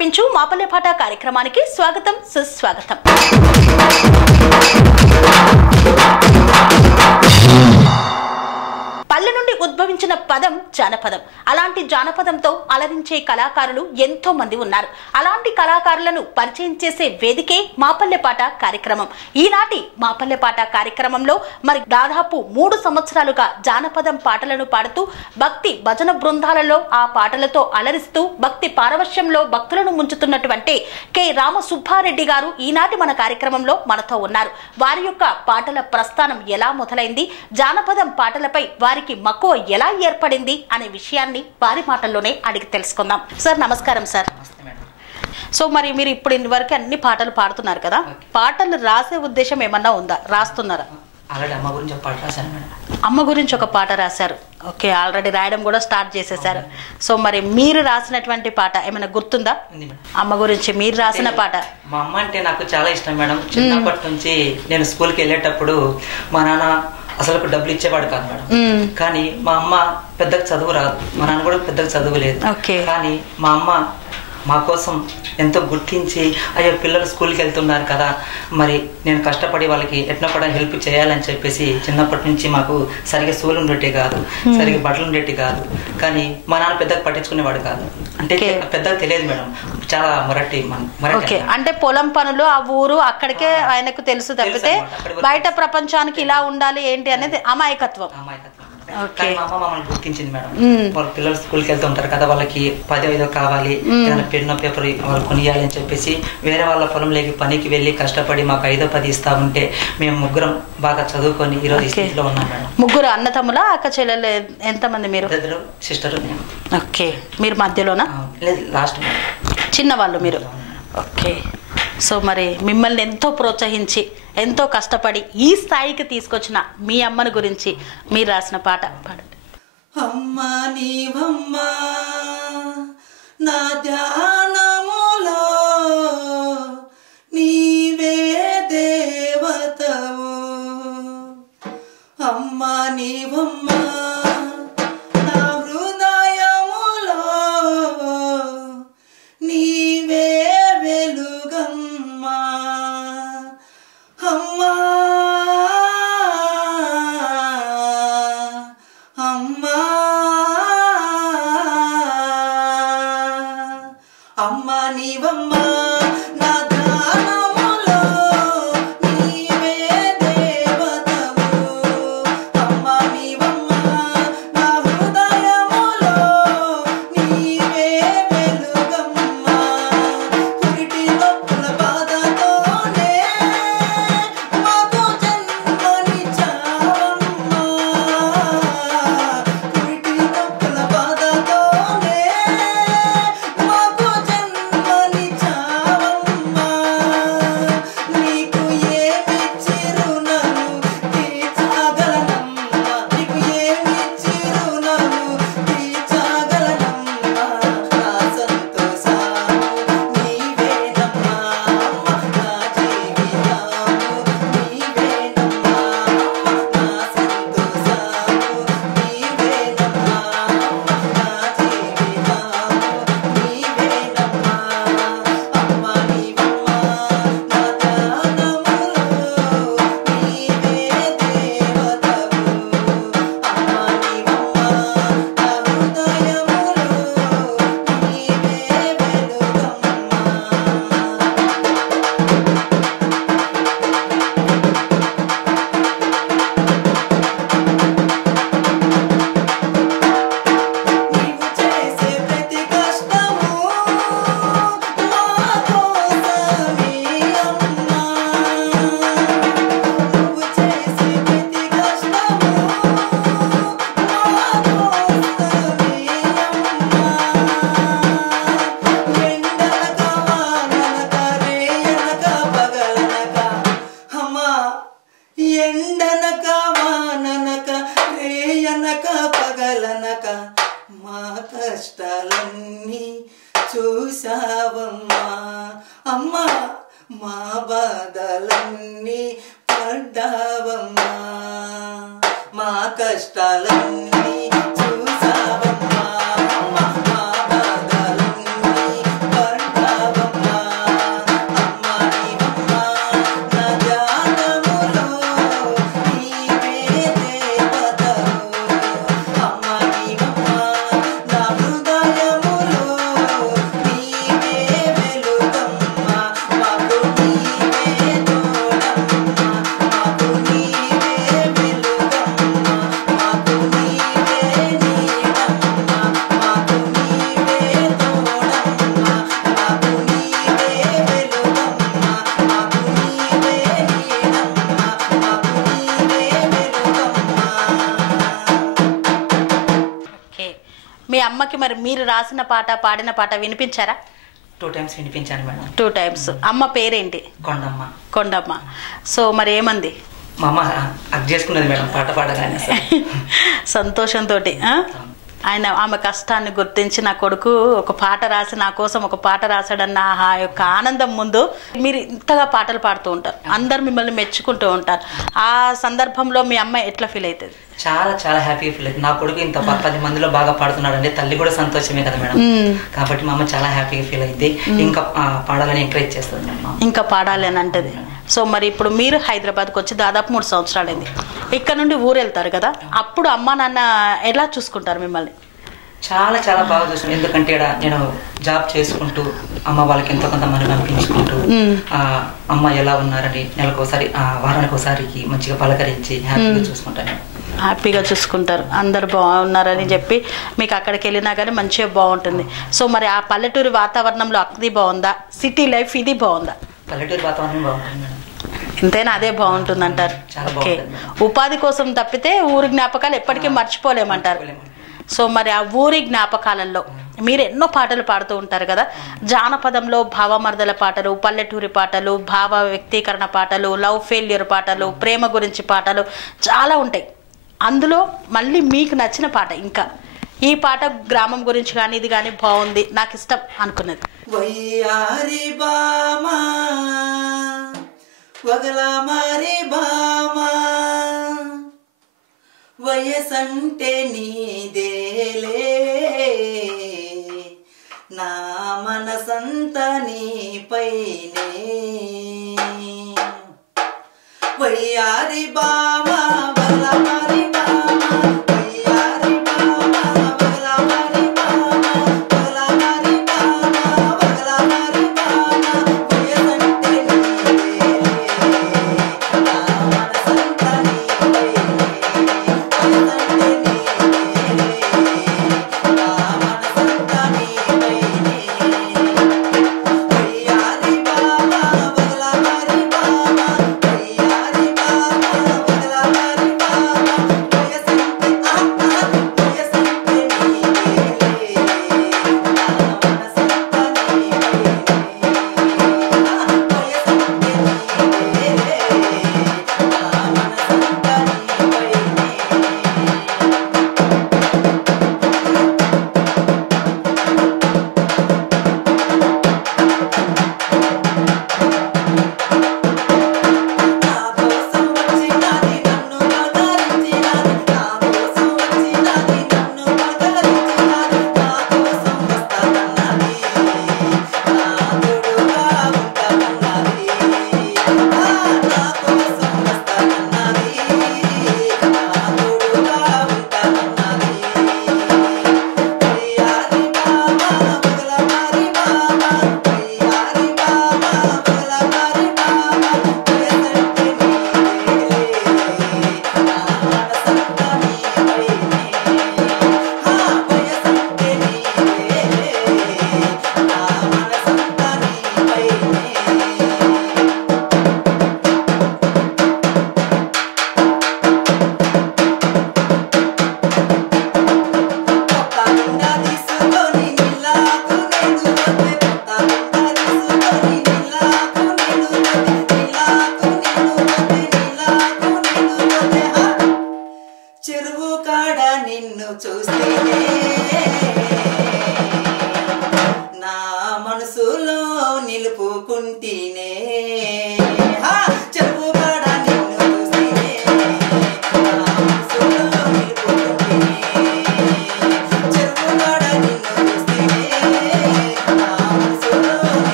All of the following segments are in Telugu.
సమర్పించు మాపల్లె పాట కార్యక్రమానికి స్వాగతం సుస్వాగతం. పల్లె నుండి ఉద్భవించిన పదం జానపదం. అలాంటి జానపదంతో అలరించే కళాకారులు ఎంతో మంది ఉన్నారు. అలాంటి కళాకారులను పరిచయం చేసే వేదికే మాపల్లె పాట కార్యక్రమం. ఈనాటి మాపల్లె పాట కార్యక్రమంలో మరి దాదాపు 3 సంవత్సరాలుగా జానపదం పాటలను పాడుతూ భక్తి భజన బృందాలలో ఆ పాటలతో అలరిస్తూ భక్తి పారవశ్యంలో భక్తులను ముంచుతున్నటువంటి కె రామసుబ్బారెడ్డి గారు ఈనాటి మన కార్యక్రమంలో మనతో ఉన్నారు. వారి యొక్క పాటల ప్రస్థానం ఎలా మొదలైంది, జానపదం పాటలపై వారికి మక్కువ ఎలా ఏర్పడింది అనే విషయాన్ని వారి మాటల్లోనే అడిగి తెలుసుకుందాం. సార్ నమస్కారం సార్. సో మరి మీరు ఇప్పుడు ఇంతవరకు అన్ని పాటలు పాడుతున్నారు కదా, పాటలు రాసే ఉద్దేశం ఏమన్నా ఉందా, రాస్తున్నారా? అమ్మ గురించి ఒక పాట రాశారు. ఓకే, ఆల్రెడీ రాయడం కూడా స్టార్ట్ చేసేసారు. సో మరి మీరు రాసినటువంటి పాట ఏమైనా గుర్తుందా? అమ్మ గురించి మీరు రాసిన పాట. మా అమ్మ అంటే నాకు చాలా ఇష్టం మేడం. చిన్నప్పటి నుంచి నేను స్కూల్కి వెళ్ళేటప్పుడు మా నాన్న అసలు డబ్బులు ఇచ్చేవాడు కాదు మేడం. కానీ మా అమ్మ పెద్దగా చదువు రాదు, మా నాన్న కూడా పెద్దగా చదువు లేదు. కానీ మా అమ్మ మా కోసం ఎంతో గుర్తించి అయ్యో పిల్లలు స్కూల్కి వెళ్తున్నారు కదా, మరి నేను కష్టపడి వాళ్ళకి ఎట్లా కూడా హెల్ప్ చేయాలని చెప్పేసి చిన్నప్పటి నుంచి మాకు సరిగ్గా స్కూల్ ఉండేటి కాదు, సరిగ్గా బట్టలు ఉండేటి కాదు. కానీ మా నాన్న పెద్దగా పట్టించుకునేవాడు కాదు, అంటే పెద్దగా తెలియదు మేడం. చాలా మొరటి అంటే పొలం పనులు ఆ ఊరు అక్కడికే ఆయనకు తెలుసు తప్పితే బయట ప్రపంచానికి ఇలా ఉండాలి ఏంటి అనేది అమాయకత్వం. మా అమ్మ మమ్మల్ని గుర్తించింది మేడం. వాళ్ళ పిల్లలు స్కూల్కి వెళ్తూ ఉంటారు కదా, వాళ్ళకి 10 కావాలి, ఏదైనా పెన్ను పేపర్ వాళ్ళు కొనియాలి అని చెప్పేసి వేరే వాళ్ళ పొలంలోకి పనికి వెళ్ళి కష్టపడి మాకు 5, 10 ఇస్తా ఉంటే మేము ముగ్గురం బాగా చదువుకొని ఈ రోజు స్థితిలో ఉన్నాం మేడం. ముగ్గురు అన్నతమ్ముల అక్క చెల్లెలు ఎంతమంది? మీరు బ్రదరు సిస్టర్. ఓకే, మీరు మధ్యలోనా? లేదు, లాస్ట్ చిన్నవాళ్ళు మీరు. ఓకే, సో మరి మిమ్మల్ని ఎంతో ప్రోత్సహించి ఎంతో కష్టపడి ఈ స్థాయికి తీసుకొచ్చిన మీ అమ్మని గురించి మీరు రాసిన పాట పాడండి. అమ్మా నీవమ్మా నా ధ్యానములో నీవే దేవతవు, అమ్మా నీవమ్మా నా హృదయములో నీవే వెలుగమ్మా, అమ్మా అమ్మా అమ్మా నీవమ్మా నా ధ్యానములో నీవే దేవతవు, అమ్మా నీవమ్మా నా హృదయములో నీవే వెలుగమ్మా, పురిటి నొప్పుల బాధతోనే మాకు జన్మనిచ్చావమ్మా, పురిటి నొప్పుల బాధతోనే మాకు జన్మనిచ్చావమ్మా, నీకు ఏమిచ్చిరు నన్ను తీర్చగలనమ్మా, నీకు ఏమిచ్చిరు నన్ను తీర్చగలనమ్మా, నా సంతోషము నీవేనమ్మా, నా జీవితము నీవేనమ్మా, నా సంతోషము నీవేనమ్మా, నా జీవితము నీవేనమ్మా, అమ్మా నీవమ్మా నా ధ్యానములో నీవే దేవతవు, అమ్మా నీవమ్మా నా హృదయములో నీవే వెలుగమ్మా, నీవు చేసే ప్రతి కష్టము మా కోసమే అమ్మా, నువ్వు చేసే ప్రతి కష్టము మా కోసమే అమ్మా, ఎండనక వాననక రేయనక పగలనక అమ్మా, ఎండనక వాననక రేయనక పగలనక మా కష్టాలన్నీ చూసావమ్మా, అమ్మా మా బాధలన్నీ పడ్డావమ్మా, మా కష్టాలన్నీ చూసావమ్మా, అమ్మా మా బాధలన్నీ పడ్డావమ్మా, అమ్మకి మరి మీరు రాసిన పాట పాడిన పాట వినిపించారా? 2 times వినిపించాను మేడం. 2 times. అమ్మ పేరేంటి? కొండమ్మ. కొండమ్మ. సో మరి ఏమంది? మా అమ్మ అక్ చేసుకున్నది మేడం పాట పాడగానే. సంతోషంతో ఆమె కష్టాన్ని గుర్తించి నా కొడుకు ఒక పాట రాసి నా కోసం ఒక పాట రాశాడన్న ఆ యొక్క ఆనందం ముందు మీరు ఇంతగా పాటలు పాడుతూ ఉంటారు, అందరు మిమ్మల్ని మెచ్చుకుంటూ ఉంటారు. ఆ సందర్భంలో మీ అమ్మ ఎట్లా ఫీల్ అవుతుంది? చాలా చాలా హ్యాపీగా ఫీల్ అవుతుంది. నా కొడుకు ఇంత 10 మందిలో బాగా పాడుతున్నాడు అంటే తల్లి కూడా సంతోషమే కదా మేడం. కాబట్టి మా అమ్మ చాలా హ్యాపీగా ఫీల్ అయితే ఇంకా పాడాలని ఎంకరేజ్ చేస్తుంది మేడం. ఇంకా పాడాలి అని అంటది. సో మరి ఇప్పుడు మీరు హైదరాబాద్కి వచ్చి దాదాపు 3 సంవత్సరాలైంది. ఇక్కడ నుండి ఊరు వెళ్తారు కదా, అప్పుడు అమ్మ నాన్న ఎలా చూసుకుంటారు మిమ్మల్ని? చాలా చాలా బాగా చూసాను. ఎందుకంటే నేను జాబ్ చేసుకుంటూ అమ్మ వాళ్ళకి ఎంతో కొంత మనీ పంపించుకుంటూ అమ్మ ఎలా ఉన్నారని నెలకోసారి వారానికి ఒకసారికి మంచిగా పలకరించి హ్యాపీగా చూసుకుంటాను. హ్యాపీగా చూసుకుంటారు, అందరు బాగున్నారని చెప్పి మీకు అక్కడికి వెళ్ళినా కానీ మంచిగా బాగుంటుంది. సో మరి ఆ పల్లెటూరి వాతావరణంలో అది బాగుందా, సిటీ లైఫ్ ఇది బాగుందా? పల్లెటూరి వాతావరణం బాగుంటుంది మేడం. ఎంతైనా అదే బాగుంటుంది అంటారు. ఓకే, ఉపాధి కోసం తప్పితే ఊరి జ్ఞాపకాలు ఎప్పటికీ మర్చిపోలేమంటారు. సో మరి ఆ ఊరి జ్ఞాపకాలలో మీరు ఎన్నో పాటలు పాడుతూ ఉంటారు కదా, జానపదంలో భావమర్దల పాటలు, పల్లెటూరి పాటలు, భావ వ్యక్తీకరణ పాటలు, లవ్ ఫెయిల్యూర్ పాటలు, ప్రేమ గురించి పాటలు చాలా ఉంటాయి. అందులో మళ్ళీ మీకు నచ్చిన పాట ఇంకా ఈ పాట గ్రామం గురించి కానీ ఇది కానీ బాగుంది నాకు ఇష్టం అనుకున్నది? వయ్యారి బామా వగలమారి బామా వయసంటే నీదేలే నా మనసంత నీపైనే వయ్యారి బామా వగలమారి బామా వయ్యారి బామా వగలమారి బామా వగలమారి బామా వగలమారి బామా వయసంటే నీదేలే నా మనసంత నీపైనే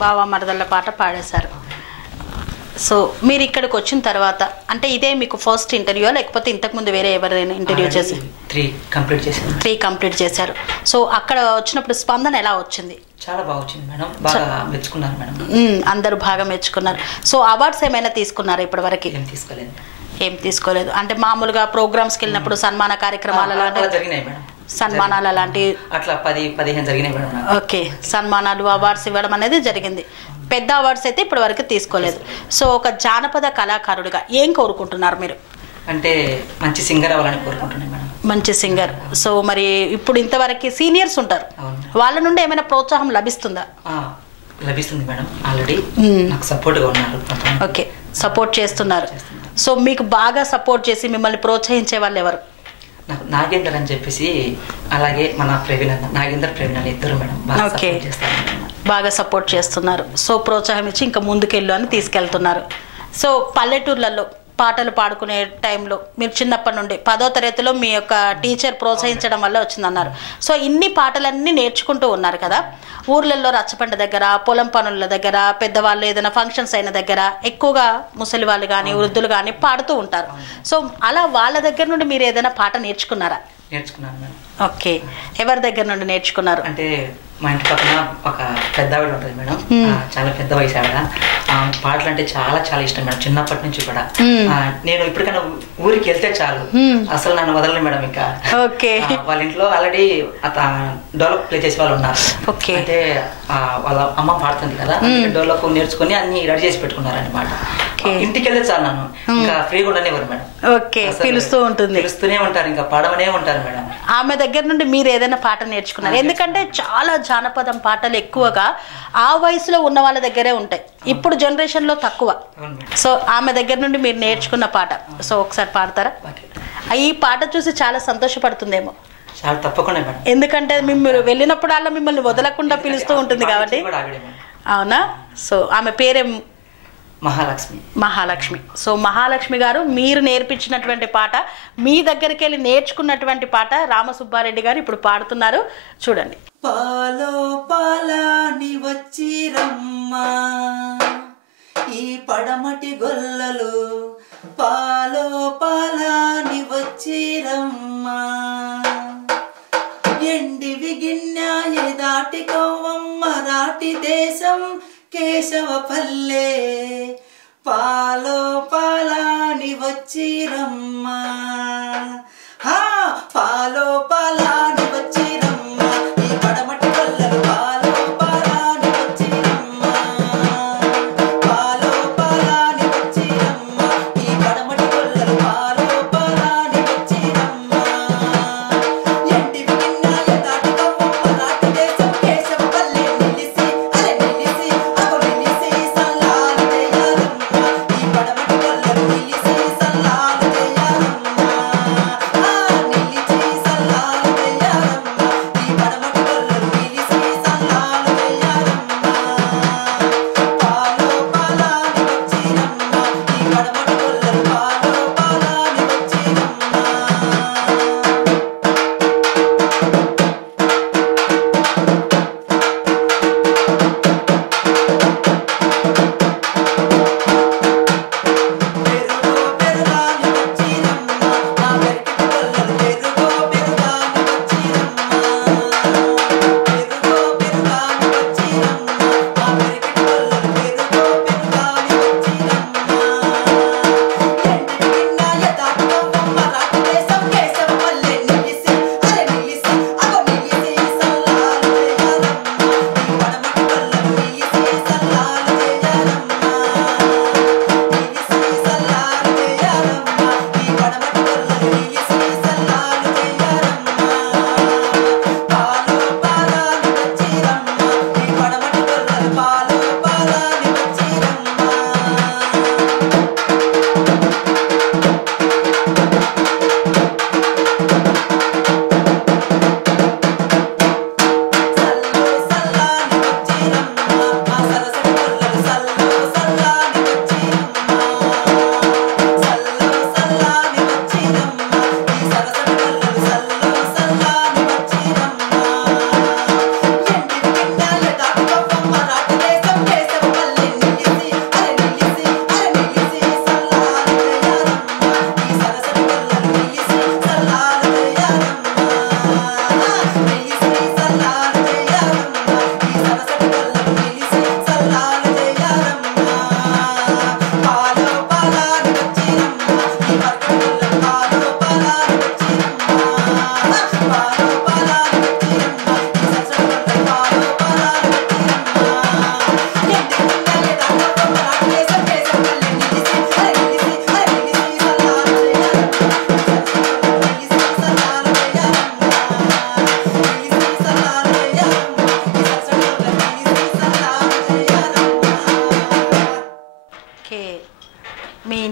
బావ మరదళ్ళ పాట పాడేశారు. సో మీరు ఇక్కడికి వచ్చిన తర్వాత అంటే ఇదే మీకు ఫస్ట్ ఇంటర్వ్యూ లేకపోతే ఇంతకుముందు వేరే ఎవరైనా ఇంటర్వ్యూ చేసి 3 కంప్లీట్ చేశారు? సో అక్కడ వచ్చినప్పుడు స్పందన ఎలా వచ్చింది? చాలా బాగా వచ్చింది మేడం, బాగా మెచ్చుకున్నారు మేడం. అందరూ బాగా మెచ్చుకున్నారు. సో అవార్డ్స్ ఏమైనా తీసుకున్నారా ఇప్పటి వరకు? ఏం తీసుకోలేదు. అంటే మామూలుగా ప్రోగ్రామ్స్కి వెళ్ళినప్పుడు సన్మాన కార్యక్రమాలు అలాంటివి జరిగినాయి మేడం, సన్మానాలు అలాంటివి అట్లా 10-15 జరిగినాయి మేడం. ఓకే, సన్మానాలు అవార్డ్స్ ఇవ్వడం అనేది జరిగింది. పెద్ద అవార్డ్స్ అయితే ఇప్పటి వరకు తీసుకోలేదు. సో ఒక జానపద కళాకారుడిగా ఏం కోరుకుంటున్నారు మీరు? అంటే మంచి సింగర్ అవ్వాలని కోరుకుంటున్నాను మేడం. మంచి సింగర్. సో మరి ఇప్పుడు ఇంతవరకు సీనియర్స్ ఉంటారు, వాళ్ళ నుండి ఏమైనా ప్రోత్సాహం లభిస్తుందా? లభిస్తుంది మేడం, ఆల్రెడీ నాకు సపోర్ట్గా ఉన్నారు. ఓకే, సపోర్ట్ చేస్తున్నారు. సో మీకు బాగా సపోర్ట్ చేసి మిమ్మల్ని ప్రోత్సహించే వాళ్ళు ఎవరు? నాగేందర్ అని చెప్పేసి, అలాగే మన నాగేందర్ ప్రవీణ్ ఇద్దరు మేడం బాగా సపోర్ట్ చేస్తున్నారు. సో ప్రోత్సాహం ఇచ్చి ఇంకా ముందుకెళ్ళు అని తీసుకెళ్తున్నారు. సో పల్లెటూర్లలో పాటలు పాడుకునే టైంలో మీరు చిన్నప్పటి నుండి 10వ తరగతిలో మీ యొక్క టీచర్ ప్రోత్సహించడం వల్ల వచ్చిందన్నారు. సో ఇన్ని పాటలన్నీ నేర్చుకుంటూ ఉన్నారు కదా, ఊర్లలో రచ్చబండ దగ్గర, పొలం పనుల దగ్గర, పెద్దవాళ్ళు ఏదైనా ఫంక్షన్స్ అయిన దగ్గర ఎక్కువగా ముసలి వాళ్ళు కానీ వృద్ధులు కానీ పాడుతూ ఉంటారు. సో అలా వాళ్ళ దగ్గర నుండి మీరు ఏదైనా పాట నేర్చుకున్నారా? నేర్చుకున్నాను మేడం. ఓకే, ఎవరి దగ్గర నుండి నేర్చుకున్నారు? అంటే మా ఇంటి పక్కన ఒక పెద్ద ఆవిడ ఉంటుంది మేడం, చాలా పెద్ద వయసు ఆవిడ. పాటలు అంటే చాలా చాలా ఇష్టం మేడం, చిన్నప్పటి నుంచి కూడా. నేను ఇప్పటికైనా ఊరికి వెళ్తే చాలు, అసలు నన్ను వదలను మేడం. ఇంకా వాళ్ళ ఇంట్లో ఆల్రెడీ డోలక్ ప్లే చేసే వాళ్ళు ఉన్నారు. అంటే వాళ్ళ అమ్మ పాడుతుంది కదా, డోలక్ నేర్చుకుని అన్ని రెడీ చేసి పెట్టుకున్నారు అనమాట. ఇంటికి వెళ్తే చాలు నన్ను ఇంకా ఫ్రీగా ఉండనివ్వరు మేడం. పిలుస్తూనే ఉంటారు, ఇంకా పాడమనే ఉంటారు మేడం. ఆమె దగ్గర నుండి మీరు ఏదైనా పాట నేర్చుకున్నారు? ఎందుకంటే చాలా జానపదం పాటలు ఎక్కువగా ఆ వయసులో ఉన్న వాళ్ళ దగ్గరే ఉంటాయి, ఇప్పుడు జనరేషన్ లో తక్కువ. సో ఆమె దగ్గర నుండి మీరు నేర్చుకున్న పాట సో ఒకసారి పాడతారా? ఈ పాట చూసి చాలా సంతోషపడుతుందేమో. చాలా తప్పకుండా మేడం, ఎందుకంటే మిమ్మల్ని వెళ్ళినప్పుడల్లా మిమ్మల్ని వదలకుండా పిలుస్తూ ఉంటుంది కాబట్టి. అవునా? సో ఆమె పేరేం? మహాలక్ష్మి. సో మహాలక్ష్మి గారు మీరు నేర్పించినటువంటి పాట, మీ దగ్గరికి వెళ్ళి నేర్చుకున్నటువంటి పాట రామసుబ్బారెడ్డి గారు ఇప్పుడు పాడుతున్నారు, చూడండి. పాలో పాలాని వచ్చి రమ్మా ఈ పడమటి గొల్లలు, పాలో పాలాని వచ్చి రమ్మా ఎండివి గిన్నె దాటి కవ్వమ్మ రాటి దేశం కేశవ పల్లె, పాలో పాలాని వచ్చి రమ్మా పాలో పాలాని వచ్చి రమ్మా ఈ పడమటి గొల్లలు, పాలో పాలాని వచ్చి రమ్మా పాలో పాలాని వచ్చి రమ్మా ఈ పడమటి గొల్లలు, పాలో పాలాని వచ్చి రమ్మా ఎండివి గిన్నె దాటి కవ్వమ్మ రాటి దేశం కేశవ పల్లె, నిలిసి అరే నిలిసి అగో నిలిసి సల్లాలు చేయాలమ్మా ఈ పడమటి గొల్లలు, నిలిసి సల్లాలు చేయాలమ్మా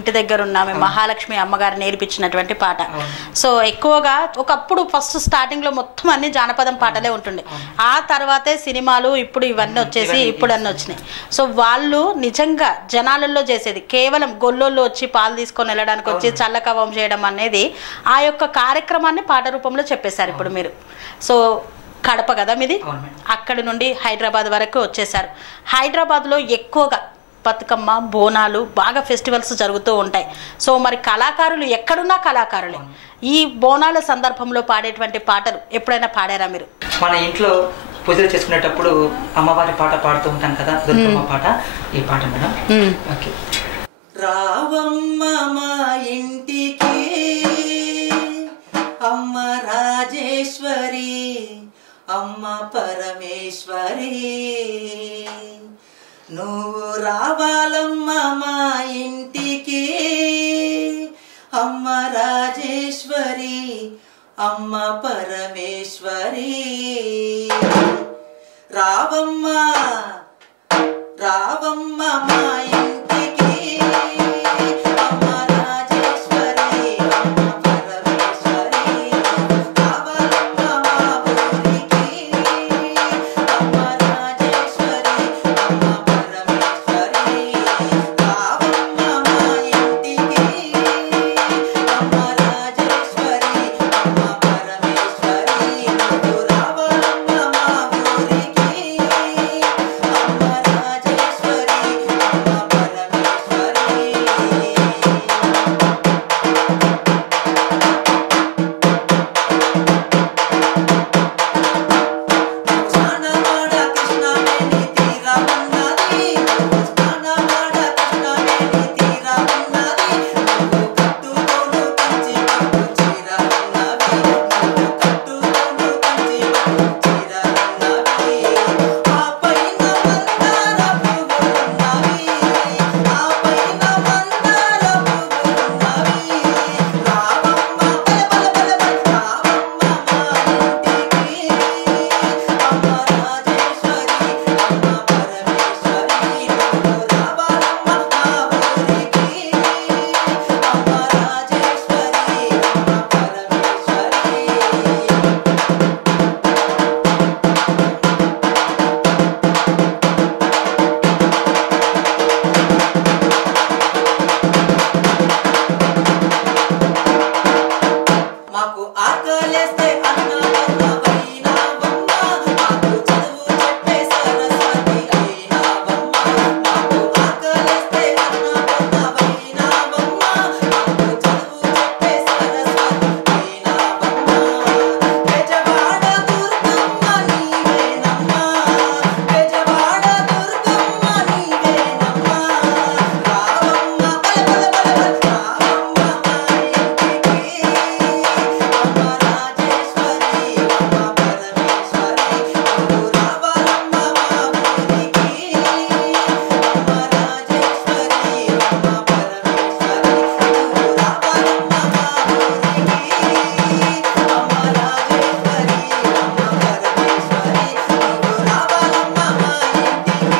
ఇంటి దగ్గర ఉన్నామే మహాలక్ష్మి అమ్మగారు నేర్పించినటువంటి పాట. సో ఎక్కువగా ఒకప్పుడు ఫస్ట్ స్టార్టింగ్ లో మొత్తం అన్ని జానపదం పాటలే ఉంటుండే, ఆ తర్వాతే సినిమాలు ఇప్పుడు ఇవన్నీ వచ్చేసి ఇప్పుడు అన్నీ వచ్చినాయి. సో వాళ్ళు నిజంగా జనాలలో చేసేది కేవలం గొల్లోళ్ళు వచ్చి పాలు తీసుకొని వెళ్ళడానికి వచ్చి చల్లకవం చేయడం అనేది ఆ యొక్క కార్యక్రమాన్ని పాట రూపంలో చెప్పేశారు ఇప్పుడు మీరు. సో కడప కదా మీది, అక్కడి నుండి హైదరాబాద్ వరకు వచ్చేసారు. హైదరాబాద్లో ఎక్కువగా బతుకమ్మ బోనాలు బాగా ఫెస్టివల్స్ జరుగుతూ ఉంటాయి. సో మరి కళాకారులు ఎక్కడున్నా కళాకారులే. ఈ బోనాల సందర్భంలో పాడేటువంటి పాటలు ఎప్పుడైనా పాడారా మీరు? మన ఇంట్లో పూజలు చేసుకునేటప్పుడు అమ్మవారి పాట పాడుతూ ఉంటాం కదా, దుర్గమ్మ పాట. ఈ పాట మేడం. ఓకే. రావమ్మ మా ఇంటికి అమ్మ రాజేశ్వరి అమ్మ పరమేశ్వరి, నువ్వు రావాలమ్మ మా ఇంటికి అమ్మ రాజేశ్వరి అమ్మ పరమేశ్వరి, రావమ్మ రావమ్మ మా ఇంటికి అమ్మ రాజేశ్వరి అమ్మ పరమేశ్వరి, రావాలమ్మ మా ఊరికి అమ్మ రాజేశ్వరి అమ్మ పరమేశ్వరి, రావమ్మ మా ఇంటికి అమ్మ రాజేశ్వరి అమ్మ పరమేశ్వరి, నువ్వు రావాలమ్మ మా ఊరికి అమ్మ రాజేశ్వరి అమ్మ పరమేశ్వరి. స్నానమాడ కృష్ణవేణి తీరమున్నది, స్నానమాడ కృష్ణవేణి తీరమున్నది, నువ్వు కట్టుకోను కంచి పట్టు చీర ఉన్నవి, నువ్వు కట్టుకోను కంచి పట్టు చీర ఉన్నవి, ఆ పైన మందార పువ్వులున్నవి, ఆ పైన మందార పువ్వులున్నవి, రావమ్మ బల బల బల బల రావమ్మ మా ఇంటికి అమ్మ రాజేశ్వరి అమ్మ పరమేశ్వరి, నువ్వు రావాలమ్మ మా ఊరికి అమ్మ రాజేశ్వరి అమ్మ పరమేశ్వరి. మాకు ఆకలేస్తే అన్నవైనావమ్మ, మాకు చదువు చెప్పే సరస్వతి అయినావమ్మ, మాకు ఆకలేస్తే అన్నవైనావమ్మ, మాకు చదువు చెప్పే సరస్వతి అయినావమ్మ, బెజవాడ దుర్గమ్మ నీవేనమ్మ, బెజవాడ దుర్గమ్మ నీవేనమ్మ, రావమ్మ బల బల బల బల రావమ్మ మా ఇంటికి అమ్మ రాజేశ్వరి అమ్మ పరమేశ్వరి, నువ్వు రావాలమ్మ మా ఊరికి అమ్మ రాజేశ్వరి అమ్మ పరమేశ్వరి, నువ్వు రావాలమ్మ మా ఊరికి అమ్మ రాజేశ్వరి అమ్మ పరమేశ్వరి, నువ్వు రావాలమ్మ మా ఇంటికి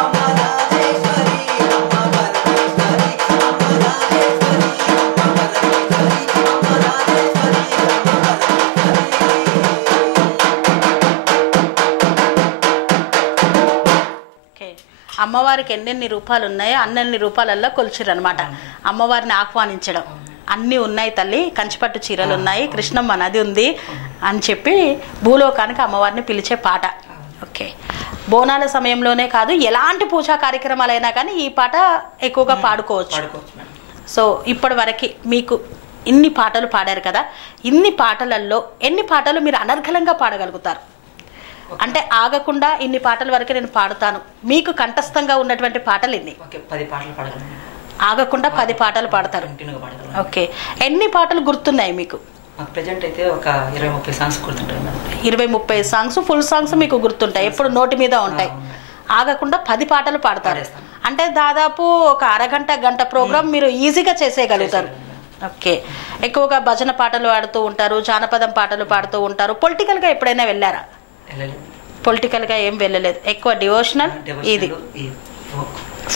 అమ్మ రాజేశ్వరి అమ్మ పరమేశ్వరి, అమ్మ రాజేశ్వరి అమ్మ పరమేశ్వరి, అమ్మ రాజేశ్వరి ఓకే. అమ్మవారికి ఎన్నెన్ని రూపాలు ఉన్నాయో అన్నెన్ని రూపాలల్లో కొలిచిరు అనమాట. అమ్మవారిని ఆహ్వానించడం అన్నీ ఉన్నాయి తల్లి, కంచిపట్టు చీరలు ఉన్నాయి, కృష్ణమ్మ నది ఉంది అని చెప్పి భూలోకానికి అమ్మవారిని పిలిచే పాట. ఓకే. బోనాల సమయంలోనే కాదు ఎలాంటి పూజా కార్యక్రమాలైనా కానీ ఈ పాట ఎక్కువగా పాడుకోవచ్చు. పాడుకోవచ్చు మేడం. సో ఇప్పటి వరకు మీకు ఇన్ని పాటలు పాడారు కదా, ఇన్ని పాటలలో ఎన్ని పాటలు మీరు అనర్గళంగా పాడగలుగుతారు? అంటే ఆగకుండా ఇన్ని పాటల వరకు నేను పాడుతాను, మీకు కంఠస్థంగా ఉన్నటువంటి పాటలు ఎన్ని? ఓకే, 10 పాటలు పాడగలను. ఆగకుండా 10 పాటలు పాడతారు. కంటిన్యూగా పాడగలను. ఓకే. ఎన్ని పాటలు గుర్తున్నాయి మీకు? మాకు ప్రెజెంట్ అయితే ఒక 20-30 సాంగ్స్ గుర్తుంటాయి మేడం. 20-30 సాంగ్స్, ఫుల్ సాంగ్స్ మీకు గుర్తుంటాయి, ఎప్పుడు నోటి మీద ఉంటాయి. ఆగకుండా 10 పాటలు పాడతారు అంటే దాదాపు ఒక అరగంట గంట ప్రోగ్రామ్ మీరు ఈజీగా చేసేయగలుగుతారు. ఓకే. ఎక్కువగా భజన పాటలు పాడుతూ ఉంటారు, జానపదం పాటలు పాడుతూ ఉంటారు. పొలిటికల్గా ఎప్పుడైనా వెళ్ళారా? పొలిటికల్గా ఏం వెళ్ళలేదు, ఎక్కువ డివోషనల్ ఇది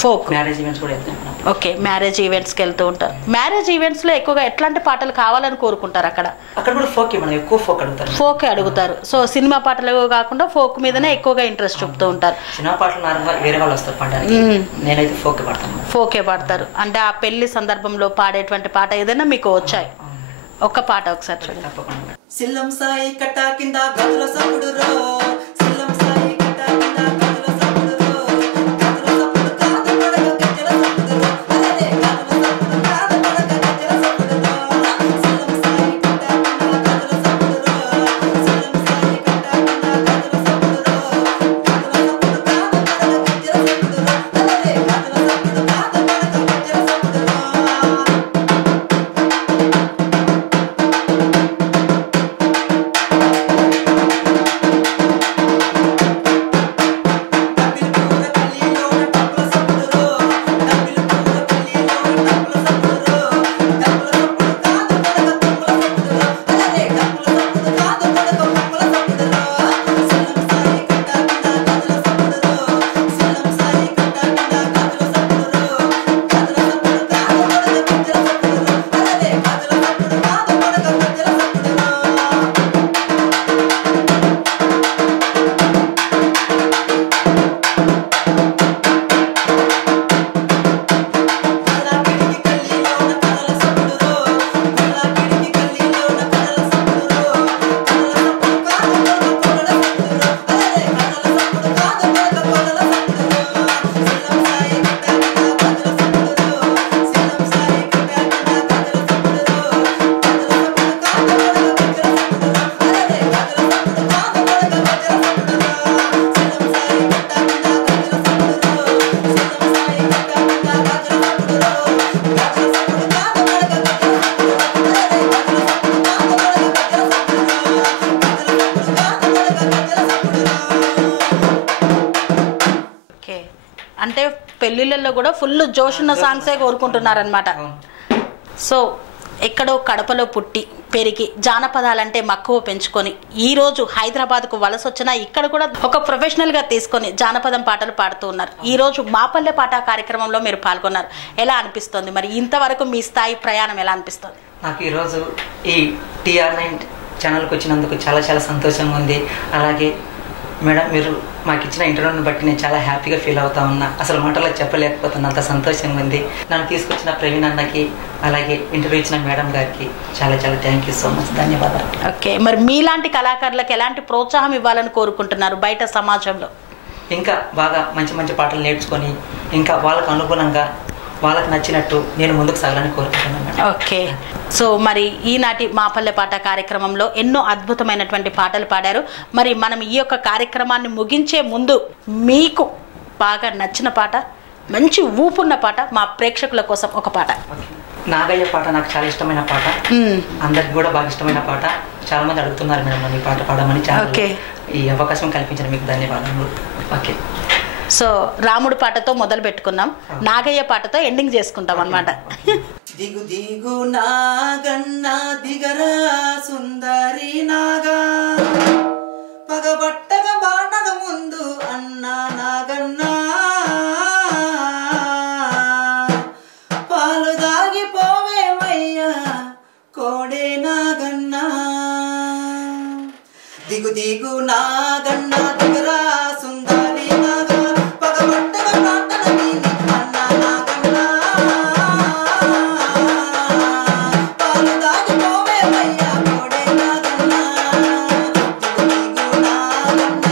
ఫోక్ మ్యారేజ్ ఈవెంట్స్ కూడా వెళ్తాం మేడం. ఓకే, మ్యారేజ్ ఈవెంట్స్కి వెళ్తూ ఉంటారు. మ్యారేజ్ ఈవెంట్స్లో ఎక్కువగా ఎట్లాంటి పాటలు కావాలని కోరుకుంటారు అక్కడ? అక్కడ కూడా ఫోక్ మేడం, ఎక్కువ ఫోక్ అడుగుతారు. ఫోకే అడుగుతారు. సో సినిమా పాటలు కాకుండా ఫోక్ మీదనే ఎక్కువగా ఇంట్రెస్ట్ చూపుతూ ఉంటారు. సినిమా పాటలు నార్మల్ వేరే వాళ్ళు వస్తారు పాడడానికి, నేనైతే ఫోక్ పాడతాను. ఫోకే పాడతారు. అంటే ఆ పెళ్లి సందర్భంలో పాడేటువంటి పాట ఏదైనా మీకు వచ్చాయి? ఒక్క పాట ఒకసారి చూడండి. తప్పకుండా. సిల్లం సాయి కట్టా కింద గదుల సప్పుడు రో, సిల్లం సాయి కట్టా కింద గదుల సప్పుడు రో, గదుల సప్పుడు కాదు పడగ గజ్జల సప్పుడు రో, అరే గదుల సప్పుడు కాదు పడగ గజ్జల సప్పుడు రో, సిల్లం సాయి కట్టా కింద గదుల సప్పుడు రో, సిల్లం సాయి కట్టా కింద గదుల సప్పుడు రో, గదుల సప్పుడు కాదు పడగ గజ్జల సప్పుడు రో, అరే గదుల సప్పుడు కాదు పడగ గజ్జల సప్పుడు రో. అంటే పెళ్లిళ్ళల్లో కూడా ఫుల్ జోష్ ఉన్న సాంగ్సే కోరుకుంటున్నారనమాట. సో ఎక్కడో కడపలో పుట్టి పెరిగి జానపదాలంటే మక్కువ పెంచుకొని ఈరోజు హైదరాబాద్కు వలస వచ్చినా ఇక్కడ కూడా ఒక ప్రొఫెషనల్గా తీసుకొని జానపదం పాటలు పాడుతూ ఉన్నారు. ఈరోజు మాపల్లె పాట కార్యక్రమంలో మీరు పాల్గొన్నారు. ఎలా అనిపిస్తుంది? మరి ఇంతవరకు మీ స్థాయి ప్రయాణం ఎలా అనిపిస్తుంది? నాకు ఈరోజు ఈ TR9 ఛానల్కి వచ్చినందుకు చాలా చాలా సంతోషంగా ఉంది. అలాగే మేడం, మీరు మాకు ఇచ్చిన ఇంటర్వ్యూని బట్టి నేను చాలా హ్యాపీగా ఫీల్ అవుతా ఉన్నా. అసలు మాటలో చెప్పలేకపోతున్నా, అంత సంతోషంగా ఉంది. నన్ను తీసుకొచ్చిన ప్రవీణ్ అన్నకి, అలాగే ఇంటర్వ్యూ ఇచ్చిన మేడం గారికి చాలా చాలా థ్యాంక్ యూ సో మచ్, ధన్యవాదాలు. ఓకే, మరి మీలాంటి కళాకారులకు ఎలాంటి ప్రోత్సాహం ఇవ్వాలని కోరుకుంటున్నారు బయట సమాజంలో? ఇంకా బాగా మంచి మంచి పాటలు నేర్చుకొని ఇంకా వాళ్ళకు అనుగుణంగా వాళ్ళకి నచ్చినట్టు నేను ముందుకు సాగాలని కోరుకుంటున్నాను. ఓకే, సో మరి ఈనాటి మాపల్లె పాట కార్యక్రమంలో ఎన్నో అద్భుతమైనటువంటి పాటలు పాడారు. మరి మనం ఈ యొక్క కార్యక్రమాన్ని ముగించే ముందు మీకు బాగా నచ్చిన పాట, మంచి ఊపున్న పాట మా ప్రేక్షకుల కోసం ఒక పాట. నాగయ్య పాట నాకు చాలా ఇష్టమైన పాట, అందరికి కూడా బాగా ఇష్టమైన పాట. చాలా మంది అడుగుతున్నారు మేడం ఈ పాట పాడమని. చాలా ఈ అవకాశం కల్పించిన మీకు ధన్యవాదాలు. ఓకే, సో రాముడు పాటతో మొదలు పెట్టుకున్నాం, నాగయ్య పాటతో ఎండింగ్ చేసుకుంటాం అన్నమాట. దిగు దిగు నాగన్నా దిగరా సుందరి నాగా, పగబట్టగా బాణద ముందు అన్నా నాగన్నా, పాలు దాగిపోవేమయ్యా కోడే నాగన్నా, దిగు దిగు నాగన్నా దిగరా సుందరి నాగా, పగబట్టగా బాణద నీని అన్నా నాగన్నా, పాలు దాగిపోవేమయ్యా కోడే నాగన్నా, దిగు దిగు నాగన్నా.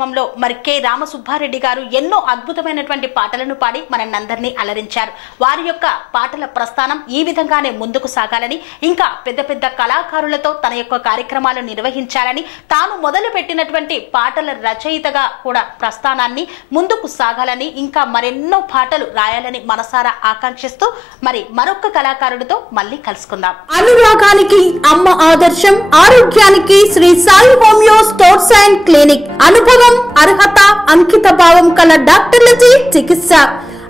కార్యక్రమంలో మరి కె రామసుబ్బారెడ్డి గారు ఎన్నో అద్భుతమైనటువంటి పాటలను పాడి మనందరినీ అలరించారు. వారి యొక్క పాటల ప్రస్థానం ఈ విధంగానే ముందుకు సాగాలని, ఇంకా పెద్ద పెద్ద కళాకారులతో తన యొక్క కార్యక్రమాలు నిర్వహించాలని, తాను మొదలు పెట్టినటువంటి పాటల రచయితగా కూడా ప్రస్థానాన్ని ముందుకు సాగాలని, ఇంకా మరెన్నో పాటలు రాయాలని మనసారా ఆకాంక్షిస్తూ మరి మరొక కళాకారుడితో మళ్ళీ కలుసుకుందాం. అనురాగానికి అమ్మ ఆదర్శం, ఆరోగ్యానికి Shri Sai homeo stores and clinic. అనుభవం, అర్హత, అంకిత భావం కల డాక్టర్లచే చికిత్స.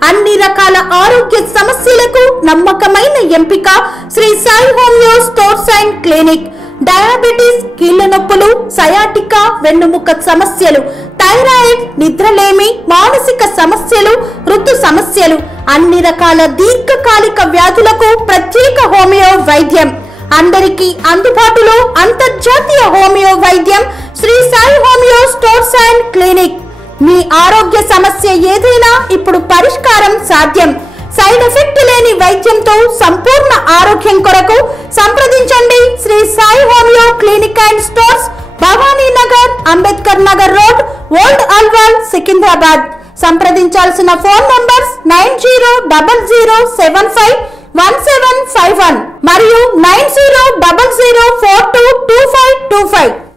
అన్ని రకాల ఆరోగ్య సమస్యలకు నమ్మకమైన ఎంపిక Shri Sai homeo stores and clinic. Diabetes, కీళ్ల నొప్పులు, సయాటికా, వెన్నుముక సమస్యలు, థైరాయిడ్, నిద్రలేమి, మానసిక సమస్యలు, ఋతు సమస్యలు, అన్ని రకాల దీర్ఘకాలిక వ్యాధులకు ప్రత్యేక హోమియో వైద్యం. అందరికీ అందుబాటులో అంతర్జాతీయ హోమియో వైద్యం Shri Sai homeo stores and clinic. మీ ఆరోగ్య సమస్య ఏదైనా ఇప్పుడు పరిష్కారం సాధ్యం. సైడ్ ఎఫెక్ట్ లేని వైద్యంతో సంపూర్ణ ఆరోగ్యం కొరకు సంప్రదించండి Shri Sai homeo clinic and stores, Bhavani Nagar, Ambedkar Nagar road, old Alwal, Secunderabad. సంప్రదించాల్సిన ఫోన్ నంబర్స్ 9000751751 మరియు 9000422525.